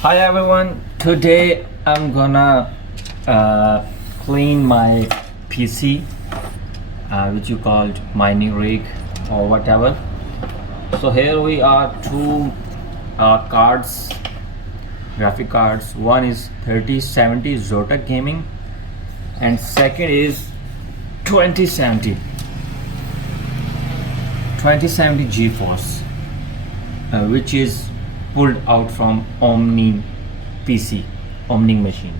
Hi everyone, today I'm gonna clean my PC, which you called mining rig or whatever. So here we are, two cards, graphic cards. One is 3070 Zotac Gaming and second is 2070 GeForce, which is pulled out from Omni PC, Omni machine.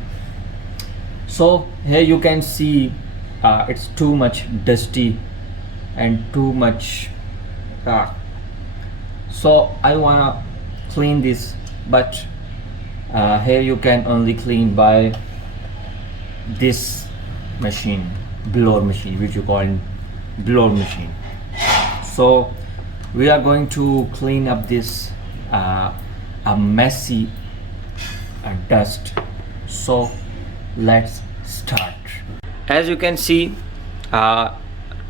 So here you can see it's too much dusty and too much dark. So I wanna clean this, but here you can only clean by this machine, blower machine, which you call blower machine. So we are going to clean up this a messy dust. So let's start. As you can see,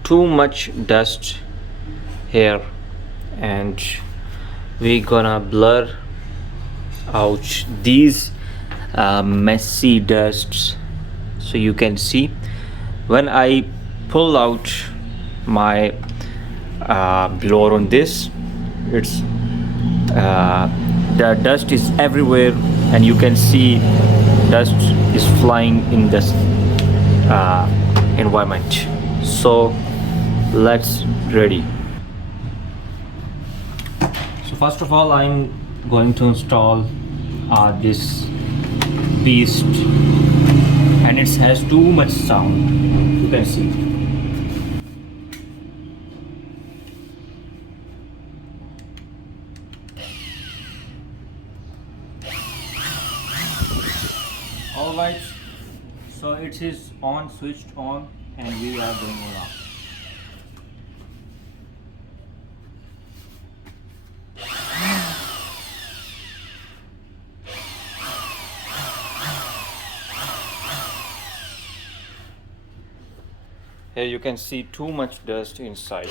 too much dust here, and we gonna blur out these messy dusts. So you can see when I pull out my blower on this, it's the dust is everywhere, and you can see dust is flying in this environment. So let's ready. So first of all, I'm going to install this beast, and it has too much sound, you can see. Alright, so it is on, switched on, and we are going on. Here you can see too much dust inside.